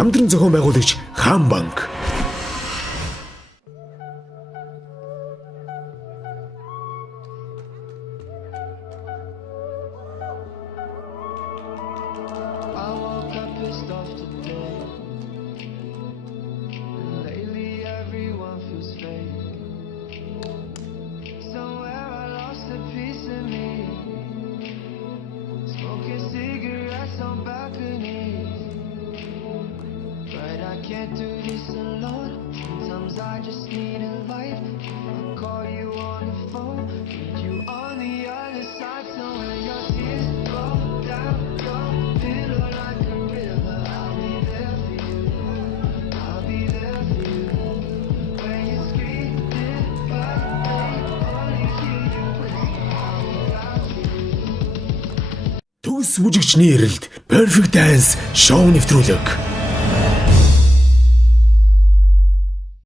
хамтран зохион байгуулагч Хаан банк. I woke up pissed off today. Lately everyone feels fake. Somewhere I lost a piece of me. Smoking cigarettes on balconies. But I can't do this alone. Sometimes I just need a light. I'll call you on the phone. Need you on the other side. So when your tears roll down your pillow like a river, I'll be there for you. I'll be there for you. When you're screaming, but they only hear you whisper, I'll be out for you. Төгс бүжигчний эрэлд Perfect Dance шоу нэвтрүүлэг.